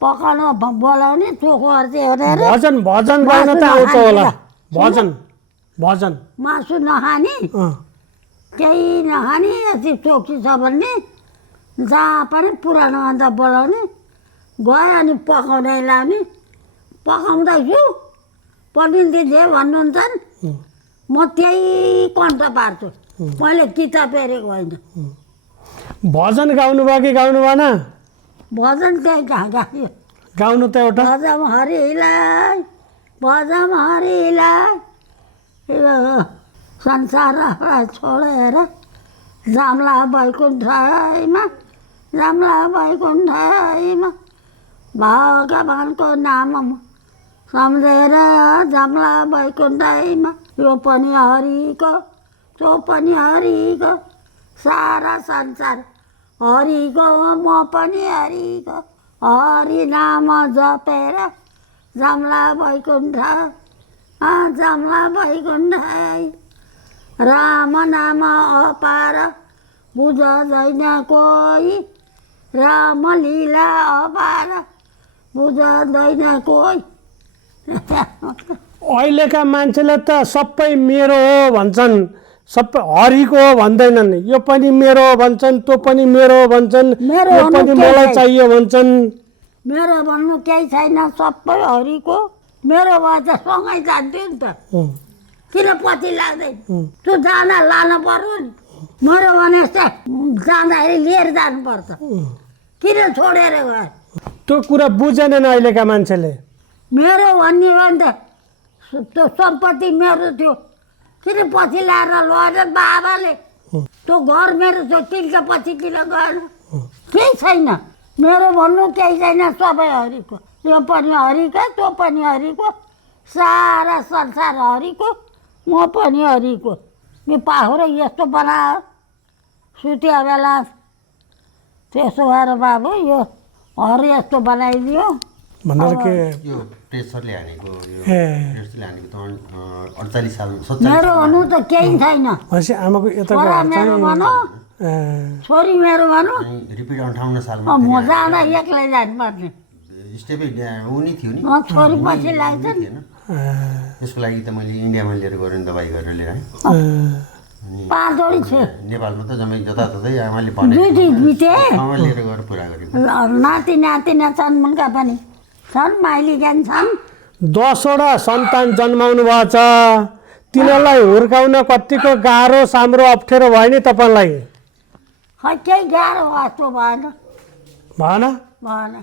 पकाउन बोलाउने चोखो अर्थे भनेर भजन गाउन त आउँछ होला। भजन मासु नखाने केही नखाने यति चोखी छ भन्ने जहाँ पनि पुरानो अन्त बोलाउने गयो अनि पकाउँदै लाने पकाउँदैछु पण्डितजी जे भन्नुहुन्छ म त्यही कण्ठ पार्छु। मैले किताब हेरेको होइन। भजन गाउनुभयो कि गाउनु भएन? भजन त्यही गायो। गाउनु त एउटा। भजम हरिलाई भजम हरिलाई संसारलाई छोडेर जाम्ला वैकुण्ठमा जाम्ला वैकुण्ठमा भगवानको नाम सम्झेर जाम्ला वैकुण्ठमा यो पनि हरिको त्यो पनि हरिको सारा संसार हरिको म पनि हरिको हरि नाम जपेर जाम्ला वैकुण्ठ जाम्ला वैकुण्ठ राम नाम अपार बुझ्दैन कोही राम लीला अपार बुझ्दैन कोही। अहिलेका मान्छेले त सबै मेरो हो भन्छन्, सबै हरिको हो भन्दैनन्। यो पनि मेरो हो भन्छन्, त्यो पनि मेरो हो भन्छन्, मेरो यो भन्नु पनि केही मलाई छैन। चाहियो भन्छन्। मेरो भन्नु केही छैन, सबै हरिको। मेरो भए त सँगै जान्थ्यो नि त, किन पछि लाग्दैन? त्यो जान लान पर्यो नि। मेरो भने जस्तै जाँदाखेरि लिएर जानुपर्छ, किन छोडेर गयो? त्यो कुरा बुझेनन् अहिलेका मान्छेले। मेरो भन्ने हो नि त, त्यो सम्पत्ति मेरो थियो, किन पछि ल्याएर लगेर बाबाले त्यो घर मेरो थियो, तिनका पछि किन गएन? केही छैन, मेरो भन्नु केही छैन, सबै हरिको। यो पनि हरिको त्यो पनि हरिको सारा संसार हरिको म पनि हरिको। यो पाखुरा यस्तो बनायो सुत्या बेला, त्यसो भएर बाबु यो हरि यस्तो बनाइदियो भनेर के यो प्रेसरले हानेको यो ए प्रेसरले हानेको त 48 साल 47 मेरो भन्नु त केही छैन। भनेपछि आमाको यताको छोरा हात मेरो चाहिँ भनौँ, छोरी मेरो भनौँ, रिपिट 58 सालमा म जाँदा एक्लै जानुपर्ने। स्टेपै ऊ नि थियो नि। छोरी पछि लाग्छ नि। थिएन त्यसको लागि त मैले इन्डियामा लिएर गएर नि दबाई गरेर लिएर आएँ। 5 जोडी छ, नेपालमा त जम्मै जताततै आमाले भने दुई बिते ठाउँमा लिएर गएर पुरा गरेको। नाति नातिना छन्, उनका पनि छन्, माइली ज्ञान छन्। 10 वटा सन्तान जन्माउनु भएको छ। तिनीहरूलाई हुर्काउन कतिको गाह्रो साम्रो अप्ठ्यारो भयो नि तपाईँलाई? खै केही गाह्रो जस्तो भएन भएन? भएन।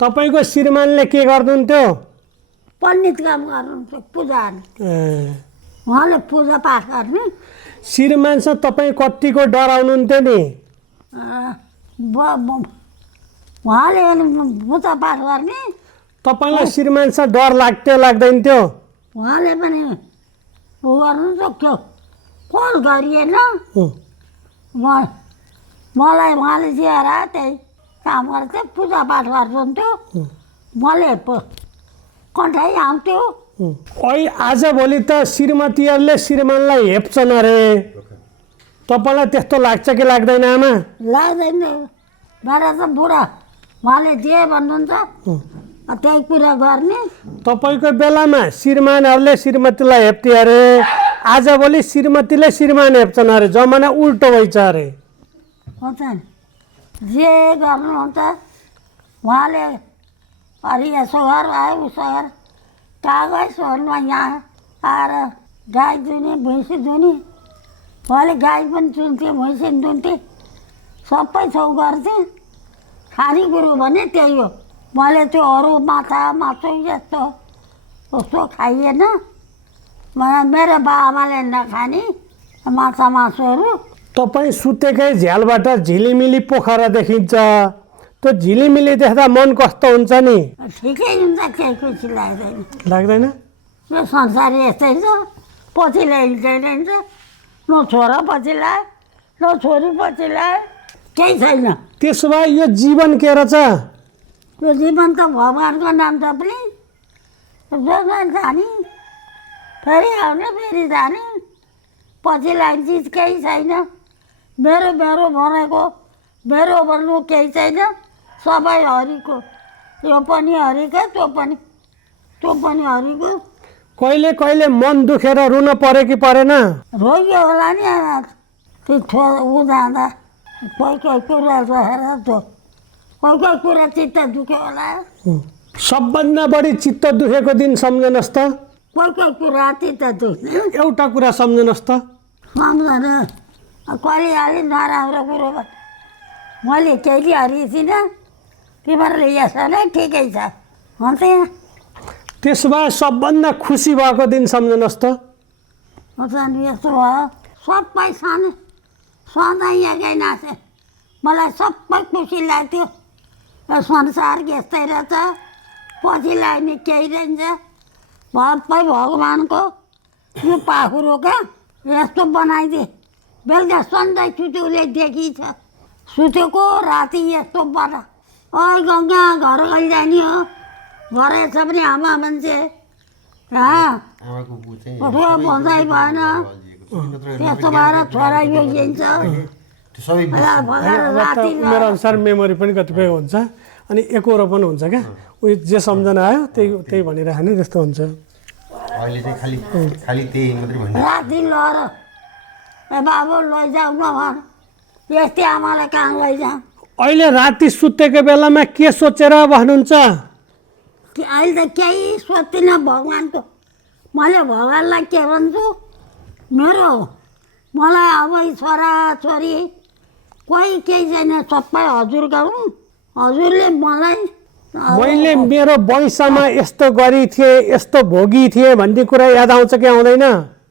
तपाईँको श्रीमानले के गर्नुहुन्थ्यो? पण्डित काम गर्नुहुन्थ्यो, पूजा ए, उहाँले पूजा पाठ गर्ने। श्रीमानसँग तपाईँ कतिको डराउनुहुन्थ्यो नि? उहाँले पूजा पाठ गर्ने, तपाईँलाई श्रीमानसँग डर लाग्थ्यो लाग्दैन थियो? उहाँले पनि उ गर्नु सक्थ्यो, कल गरिएन। मलाई उहाँले दिएर त्यही काम गर्थ्यो, पूजा पाठ गर्नुहुन्थ्यो। मैले कन्ठाइ आउँथ्यो। आजभोलि त श्रीमतीहरूले श्रीमानलाई हेप्छन् अरे, तपाईँलाई त्यस्तो लाग्छ कि लाग्दैन आमा? लाग्दैन, मेरा त बुढा उहाँले जे भन्नुहुन्छ त्यही कुरा गर्ने। तपाईँको बेलामा श्रीमानहरूले श्रीमतीलाई हेप्थे अरे, आजभोलि श्रीमतीले श्रीमान हेप्छन् अरे। जमाना उल्टो भइछ अरे। हुन्छ नि, जे गर्नुहुन्छ उहाँले अरे यसो गर आयो उसो गर, कागज सोनमा यहाँ आएर गाई दुने भैँसी दुने, उहाँले गाई पनि चुन्थे भैँसी पनि दुन्थे, सबै थोक गर्थे। खानेकुरो भने त्यही हो, मैले त्यो अरू माछा मासु यस्तो उस्तो खाइएन। मेरो बाबाले नखाने माछा मासुहरू। तपाईँ सुतेकै झ्यालबाट झिलिमिली पोखरा देखिन्छ। त्यो झिलिमिली देख्दा मन कस्तो हुन्छ नि? ठिकै हुन्छ, केही खुसी लाग्दैन। लाग्दैन? यो संसार यस्तै छ, पछि ल्याइन्छ। न छोरा पछि लायो, न छोरी पछि लायो, केही छैन। त्यसो भए यो जीवन के रहेछ? यो जीवन त भगवान्को नाम जप्ने, जसमा जाने, फेरि आउने फेरि जाने, पछि लाग्ने चिज केही छैन। मेरो मेरो भनेको मेरो भन्नु केही छैन, सबै हरिको। यो पनि हरिको, त्यो पनि हरिको। कहिले कहिले मन दुखेर रुन पऱ्यो कि परेन? रोग्यो होला नि त्यो ऊ जाँदा, कोही कोही कुरा हेर त्यो कोही कोही कुरा चित्त दुख्यो होला। सबभन्दा बढी चित्त दुखेको दिन सम्झनुहोस् त। कोही कोही कुरा त दुख्ने एउटा कुरा सम्झनुहोस् त। सम्झन कहिले अलि नराम्रो कुरो मैले केही हरिसिनँ तिमीहरूले यसो नै ठिकै छ हुन्छ। त्यसो भए सबभन्दा खुसी भएको दिन सम्झनुहोस् त। यस्तो भयो सबै सानो सधैँ एकै नाचे मलाई सबै खुसी लाग्थ्यो। संसार यस्तै रहेछ पछि लाग्ने केही रहन्छ सबै भगवान्को यो पाखुरो क्या यस्तो बनाइदिए बेलुका सन्चै सुत्यो देखिन्छ सुतेको राति यस्तो बना गङ्गा घर कहिले जाने हो घर छ भने आमा मान्छे भन्दै भएन त्यस्तो भएर छोरा यो लिन्छ मेरो अनुसार मेमोरी पनि कतिपय हुन्छ अनि एकरो पनि हुन्छ क्या उयो जे सम्झना आयो त्यही भनिराख्ने जस्तो हुन्छ। राति लर ए बाबु लैजाऊ न भन यस्तै आमालाई कहाँ लैजाऊ। अहिले राति सुतेको बेलामा के सोचेर बस्नुहुन्छ? अहिले त केही सोच्दिनँ भगवान्को। मैले भगवान्लाई के भन्छु मेरो मलाई अब छोरा छोरी कोही केही छैन सबै हजुरका हुन्। हजुरले मलाई मैले मेरो वंशमा यस्तो गरी थिएँ यस्तो भोगी थिएँ भन्ने कुरा याद आउँछ कि आउँदैन?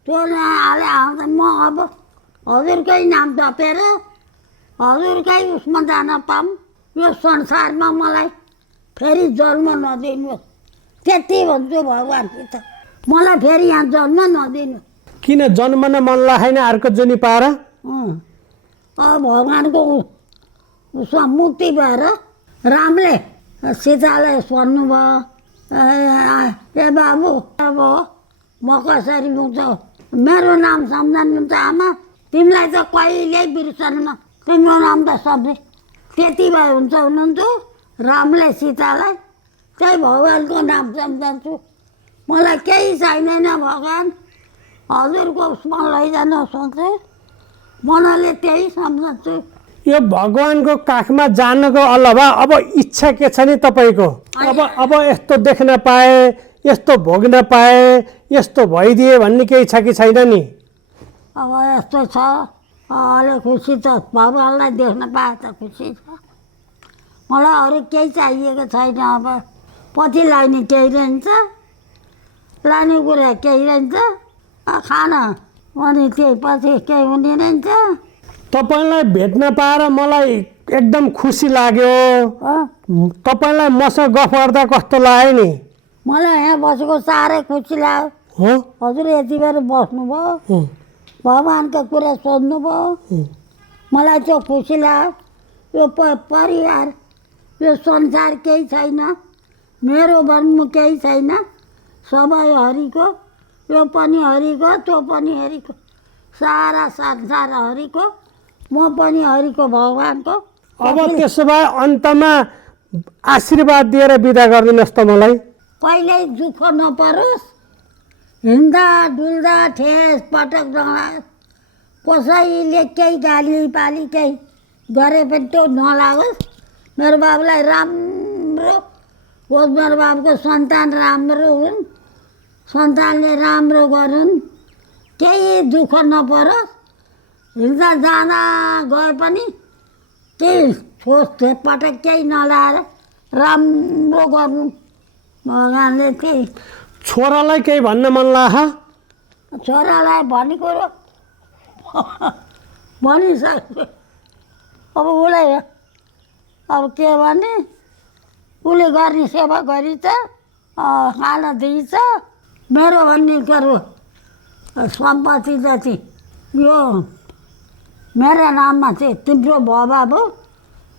त्यो नआले आउँछ। म अब हजुरकै नाम जपेर हजुरकै उसमा जान पाऊँ यो संसारमा मलाई फेरि जन्म नदिनुहोस् त्यति भन्छु भगवान्सित। मलाई फेरि यहाँ जन्म नदिनु। किन जन्मन मन लागेन अर्को जुनी पाएर? भगवान्को उसमा मुक्ति भएर रामले सीतालाई भन्नुभयो ए बाबु अब म कसरी मुक्त मेरो नाम सम्झनुहुन्छ आमा तिमीलाई त कहिल्यै बिर्सन्न तिम्रो नाम त सबै त्यति भए हुन्छ हुनुहुन्थ्यो। रामले सीतालाई त्यही भगवान्को नाम सम्झन्छु। मलाई केही चाहिँदैन भगवान् हजुरको उसमा लैजान सोच्छु मनले त्यही सम्झन्छु। यो भगवान्को काखमा जानको अलावा अब इच्छा के छ नि तपाईँको? अब यस्तो देख्न पाए यस्तो भोग्न पाए यस्तो भइदिए भन्ने केही छ कि छैन नि? अब यस्तो छ अहिले खुसी त भगवान्लाई देख्न पाए त खुसी छ। मलाई अरू केही चाहिएको छैन। अब पछि लाग्ने केही रहन्छ लाने कुरा केही रहन्छ खाना अनि त्यही पछि केही हुने रहन्छ। तपाईँलाई भेट्न पाएर मलाई एकदम खुसी लाग्यो। तपाईँलाई मसँग गफ गर्दा कस्तो लाग्यो नि? मलाई यहाँ बसेको साह्रै खुसी लाग्यो। हजुर यति बेर बस्नुभयो भगवान्को कुरा सोध्नुभयो मलाई त्यो खुसी लाग्यो। यो परिवार यो संसार केही छैन मेरो भन्नु केही छैन सबै हरिको यो पनि हरिको त्यो पनि हरिको सारा संसार हरिको म पनि हरिको भगवान्को। अब त्यसो भए अन्तमा आशीर्वाद दिएर बिदा गरिदिनुहोस् त मलाई। कहिल्यै दुःख नपरोस् हिँड्दा डुल्दा ठेस पटक नलागोस् कसैले केही गाली पाली केही गरे पनि त्यो नलागोस्। मेरो बाबुलाई राम्रो होस् मेरो बाबुको सन्तान राम्रो हुन् सन्तानले राम्रो गरून् केही दुःख नपरोस्। हिँड्दा जाँदा गए पनि केही ठोस पटक केही नलाएर राम्रो गर्नु भगवान्ले त्यही। छोरालाई केही भन्न मन लाग्यो? छोरालाई भन्ने कुरो भनिसक्यो। अब उसलाई अब के भने उसले गर्ने सेवा गरिन्छ खाना दिइन्छ। मेरो भन्ने कुरो सम्पत्ति जति यो मेरो नाममा चाहिँ तिम्रो भयो बाबु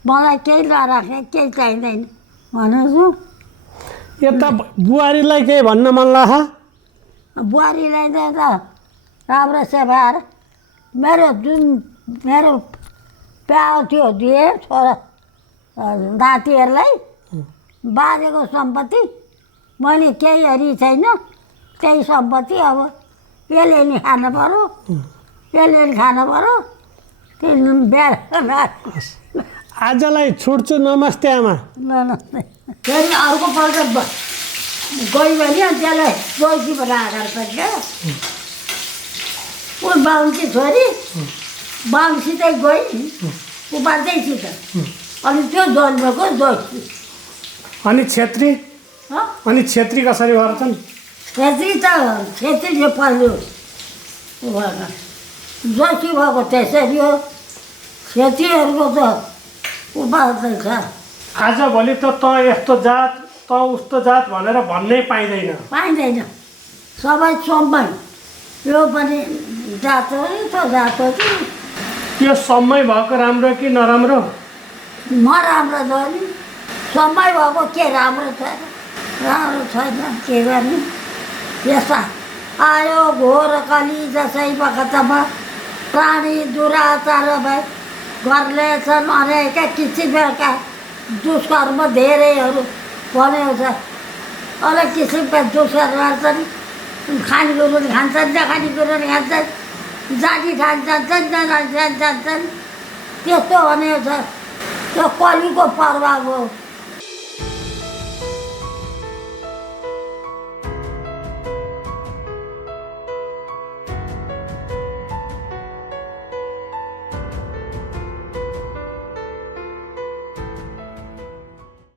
मलाई केही नराखे केही चाहिँदैन भनेछु। यता बुहारीलाई केही भन्न मन लाग्यो? बुहारीलाई त राम्रो सेवा मेरो जुन मेरो प्याउ थियो दिए छोरा नातिहरूलाई बाजेको सम्पत्ति मैले केही हरी छैन त्यही सम्पत्ति अब यसले नि खानु पऱ्यो यसले नि खानु पऱ्यो त्यही बिहा आजलाई छुट्छु। नमस्ते आमा। नमस्ते। फेरि अर्कोपल्ट गयो भने अनि त्यसलाई चौकी बनाएर पर्छ क्या ऊ बाहुनकी छोरी बाहुनसितै गई ऊ बाँच्दैसित अनि त्यो जन्मेको जोसी अनि छेत्री हँ अनि छेत्री कसरी गर्छन् छेत्री त छेत्रीले पहिलो ऊ भएन जोसी भएको त्यसरी हो छेत्रीहरूको त ऊ बाँच्दैछ आजभोलि त यस्तो जात त उस्तो जात भनेर भन्नै पाइँदैन पाइँदैन सबै सबै यो पनि जात हो त्यो जात हो कि यो समय भएको राम्रो कि नराम्रो नराम्रो छ नि समय भएको के राम्रो छ राम्रो छैन के गर्ने यस्ता आयो घोर कली जसै बखतमा प्राणी दुराचार भए घरले छन् अनेका किसिमका दुष्कर्म धेरैहरू भनेको छ अनेक किसिमका दुष्कर्म गर्छन् खानेकुरो नि खान्छन् नखानेकुरो नि खान्छन् जाति खान जान्छन् नजाति खान जान्छन् त्यस्तो भनेको छ त्यो कलिको प्रभाव हो